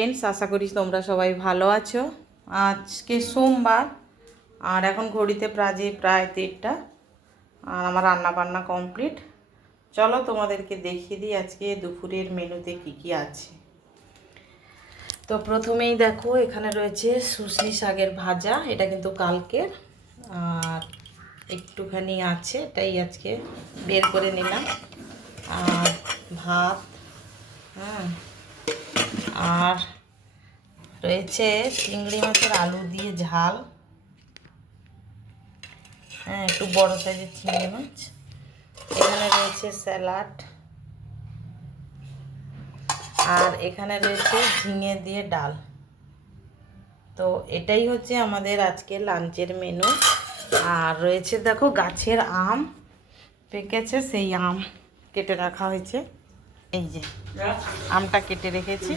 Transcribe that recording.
Friends, আশা করি তোমরা সবাই ভালো আছো। আজকে সোমবার আর এখন ঘড়িতে প্রায় 3টা আর আমার রান্না বান্না কমপ্লিট। চলো তোমাদেরকে দেখিয়ে দিই আজকে দুপুরের মেনুতে কি কি আছে। তো প্রথমেই দেখো, এখানে রয়েছে শুশনি শাকের ভাজা, এটা কিন্তু কালকের, আর একটুখানি আছে, এটাই আজকে বের করে নিলাম। আর ভাত, আর রয়েছে চিংড়ি মাছের আলু দিয়ে ঝাল, একটু বড় সাইজের চিংড়ি মাছ। এখানে রয়েছে স্যালাড, আর এখানে রয়েছে ঝিঙে দিয়ে ডাল। তো এটাই হচ্ছে আমাদের আজকের লাঞ্চের মেনু। আর রয়েছে দেখো গাছের আম পেকেছে, সেই আম কেটে রাখা হয়েছে। এই যে আমটা কেটে রেখেছি।